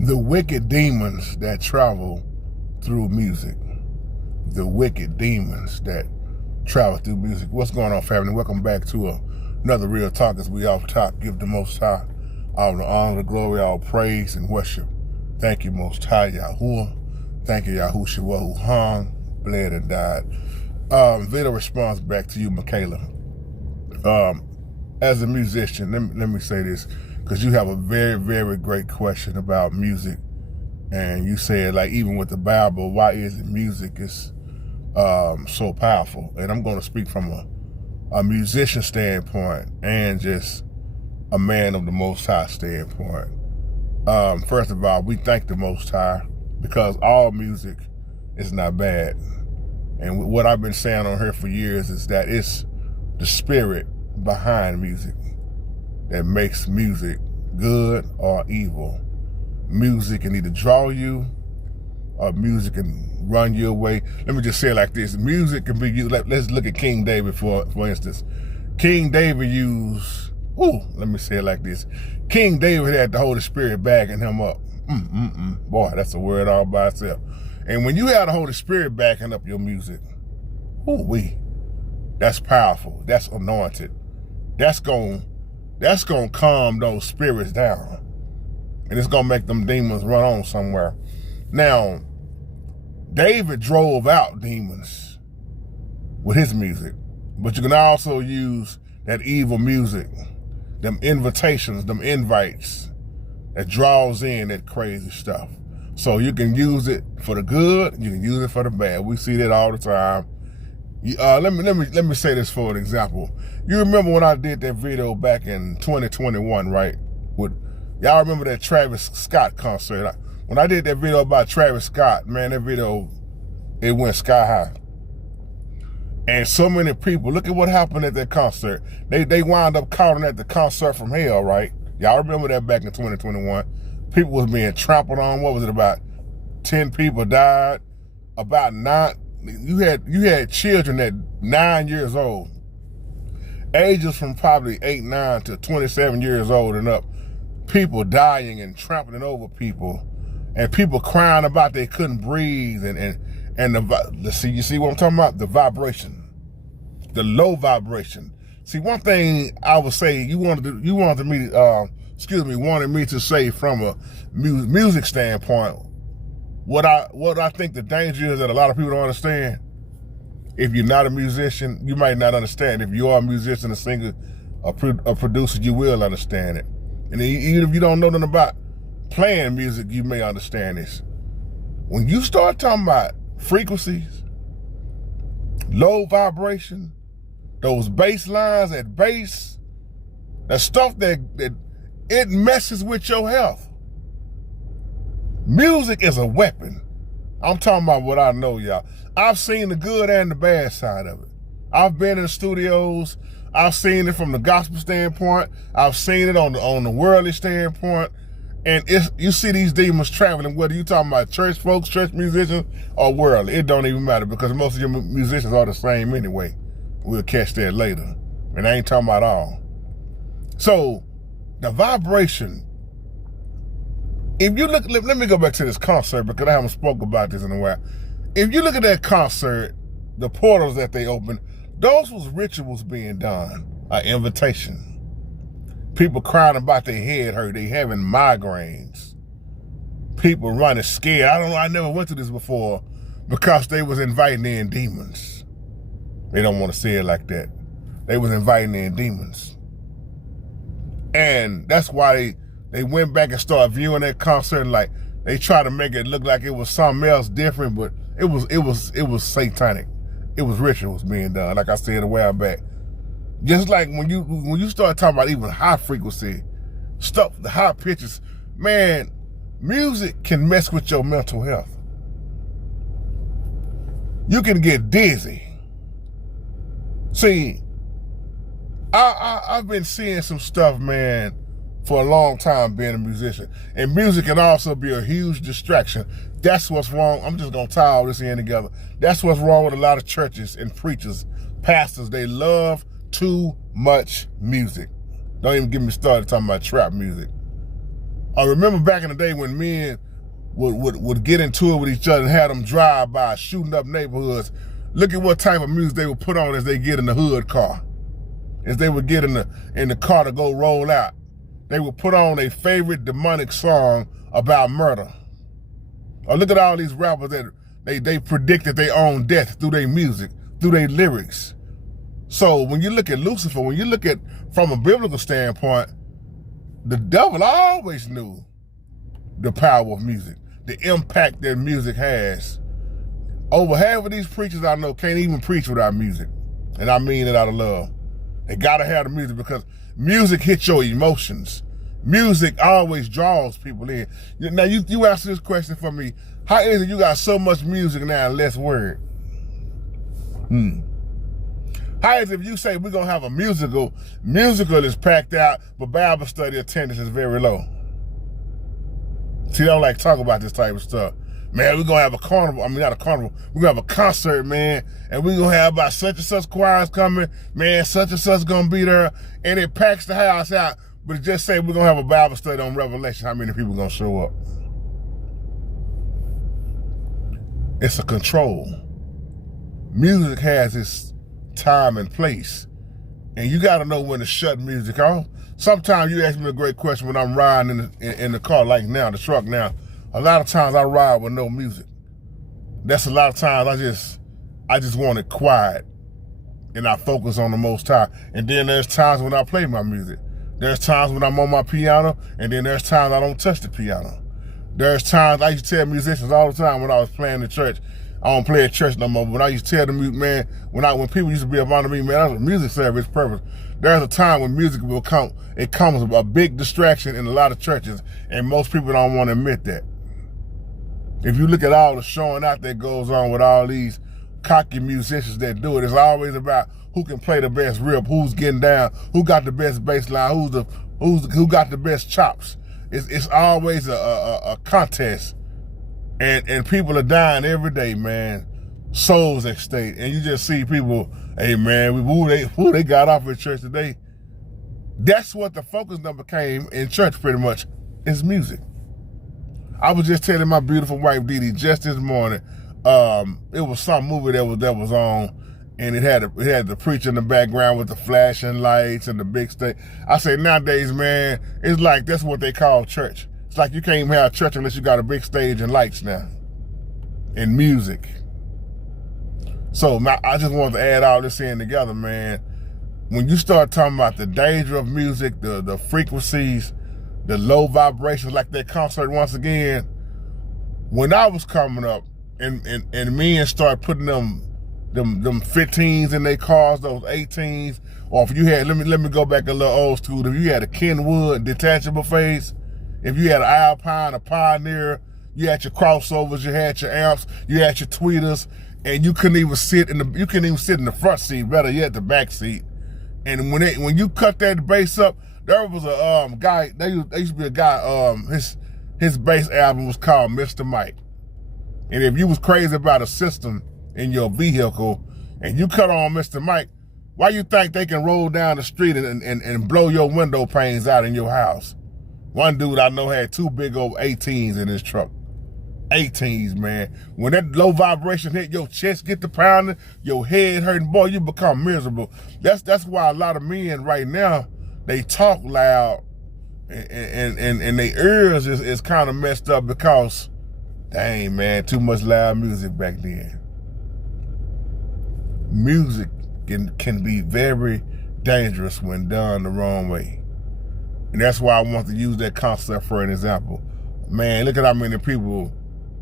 The wicked demons that travel through music. The wicked demons that travel through music. What's going on, family? Welcome back to another Real Talk as we off top give the Most High all the honor, the glory, all praise, and worship. Thank you, Most High Yahuwah. Thank you, Yahushua, who hung, bled, and died. Video response back to you, Michaela. As a musician, let me say this, because you have a very, very great question about music. And you said, like, even with the Bible, why is it music is so powerful? And I'm going to speak from a musician standpoint and just a man of the Most High standpoint. First of all, we thank the Most High because all music is not bad. And what I've been saying on here for years is that it's the spirit behind music that makes music good or evil. Music can either draw you or music can run you away. Let me just say it like this. Music can be used, let's look at King David for instance. King David used, let me say it like this. King David had the Holy Spirit backing him up. Boy, that's a word all by itself. And when you have the Holy Spirit backing up your music, that's powerful. That's anointed. That's gonna calm those spirits down. And it's gonna make them demons run on somewhere. Now, David drove out demons with his music, but you can also use that evil music, them invitations, them invites that draws in that crazy stuff. So you can use it for the good, you can use it for the bad. We see that all the time. Let me say this for an example. You remember when I did that video back in 2021, right? Y'all remember that Travis Scott concert? When I did that video about Travis Scott, man, that video, it went sky high. And so many people, look at what happened at that concert. They wound up calling that the concert from hell, right? Y'all remember that back in 2021. People was being trampled on. What was it, about 10 people died? About 9, you had children at 9 years old. Ages from probably 8, 9 to 27 years old and up. People dying and trampling over people, and people crying about they couldn't breathe, and you see what I'm talking about? The vibration, the low vibration. See, one thing I would say, you wanted me to say from a music standpoint, what I think the danger is that a lot of people don't understand. If you're not a musician, you might not understand. If you are a musician, a singer, a producer, you will understand it. And even if you don't know nothing about playing music, you may understand this. When you start talking about frequencies, low vibration, those bass lines, that bass, that stuff that it messes with your health. Music is a weapon. I'm talking about what I know, y'all. I've seen the good and the bad side of it. I've been in the studios. I've seen it from the gospel standpoint. I've seen it on the worldly standpoint. And you see these demons traveling, whether you're talking about church folks, church musicians, or worldly. It don't even matter, because most of your musicians are the same anyway. We'll catch that later. And I ain't talking about all. So, the vibration, if you look, let me go back to this concert, because I haven't spoken about this in a while. If you look at that concert, the portals that they opened, those was rituals being done, an invitation. People crying about their head hurt, they having migraines. People running scared. I never went through this before, because they was inviting in demons. They don't want to say it like that. They was inviting in demons. And that's why they went back and started viewing that concert, and like they tried to make it look like it was something else different, but it was satanic. It was rituals being done, like I said a while back. Just like when you start talking about even high frequency stuff, the high pitches, man, music can mess with your mental health. You can get dizzy. See, I've been seeing some stuff, man, for a long time being a musician. And music can also be a huge distraction. That's what's wrong. I'm just going to tie all this in together. That's what's wrong with a lot of churches and preachers, pastors. They love too much music. Don't even get me started talking about trap music. I remember back in the day when men would get into it with each other and have them drive by, shooting up neighborhoods. Look at what type of music they would put on as they get in the hood car. As they would get in the car to go roll out, they would put on a favorite demonic song about murder. Or look at all these rappers that they predicted their own death through their music, through their lyrics. So when you look at Lucifer, when you look at from a biblical standpoint, the devil always knew the power of music, the impact that music has. Over half of these preachers I know can't even preach without music. And I mean it out of love. They gotta have the music because music hits your emotions. Music always draws people in. Now you asked this question for me. How is it you got so much music now and less word? How is it if you say we're gonna have a musical is packed out, but Bible study attendance is very low? See, I don't like to talk about this type of stuff. Man, we're gonna have a carnival. I mean, not a carnival. We're gonna have a concert, man, and we're gonna have about such and such choirs coming. Man, such and such gonna be there, and it packs the house out. But just say we're gonna have a Bible study on Revelation. How many people gonna show up? It's a control. Music has its time and place, and you got to know when to shut music off. Sometimes you ask me a great question when I'm riding in the car, like now, the truck now. A lot of times I ride with no music. That's a lot of times I just want it quiet, and I focus on the Most High. And then there's times when I play my music. There's times when I'm on my piano, and then there's times I don't touch the piano. There's times I used to tell musicians all the time when I was playing in church. I don't play at church no more, but I used to tell them, man, when people used to be up under me, man, that was a music service purpose. There's a time when music it comes a big distraction in a lot of churches, and most people don't want to admit that. If you look at all the showing out that goes on with all these cocky musicians that do it, it's always about who can play the best rip, who's getting down, who got the best bass line, who got the best chops. It's always a contest. And people are dying every day, man. Souls at stake. And you just see people, hey man, who they got off at church today. That's what the focus number became in church pretty much, is music. I was just telling my beautiful wife Dee Dee just this morning, it was some movie that was on, and it had the preacher in the background with the flashing lights and the big stage. I say nowadays, man, it's like that's what they call church. It's like you can't even have church unless you got a big stage and lights now, and music. So I just wanted to add all this in together, man. When you start talking about the danger of music, the frequencies, the low vibrations, like that concert once again, when I was coming up and men start putting them 15s in their cars, those 18s, or if you had, let me go back a little old school, if you had a Kenwood detachable phase, if you had an Alpine, a Pioneer, you had your crossovers, you had your amps, you had your tweeters, and you couldn't even sit in the front seat, better yet the back seat. And when you cut that bass up, there was a guy, there used to be a guy, his bass album was called Mr. Mike. And if you was crazy about a system in your vehicle and you cut on Mr. Mike, why you think they can roll down the street and blow your window panes out in your house? One dude I know had 2 big old 18s in his truck. 18s, man. When that low vibration hit, your chest get to pounding, your head hurting, boy, you become miserable. That's why a lot of men right now, they talk loud and their ears is kind of messed up because, dang, man, too much loud music back then. Music can be very dangerous when done the wrong way. And that's why I want to use that concept for an example. Man, look at how many people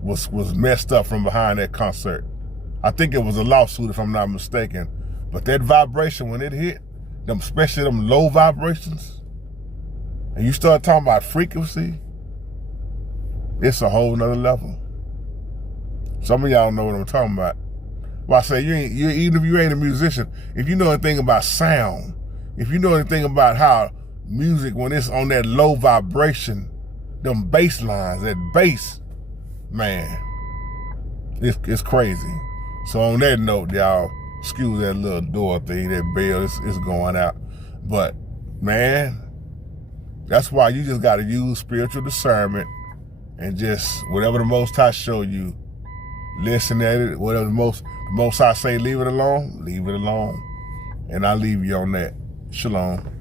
was messed up from behind that concert. I think it was a lawsuit if I'm not mistaken. But that vibration, when it hit, especially them low vibrations, and you start talking about frequency, it's a whole nother level. Some of y'all know what I'm talking about. Well, I say even if you ain't a musician, if you know anything about sound, if you know anything about how music, when it's on that low vibration, them bass lines, that bass, man, it's crazy. So on that note, y'all, excuse that little door thing, that bell is going out. But man, That's why you just got to use spiritual discernment and just whatever the Most High show you, listen at it. Whatever the Most High say, leave it alone, leave it alone. And I leave you on that. Shalom.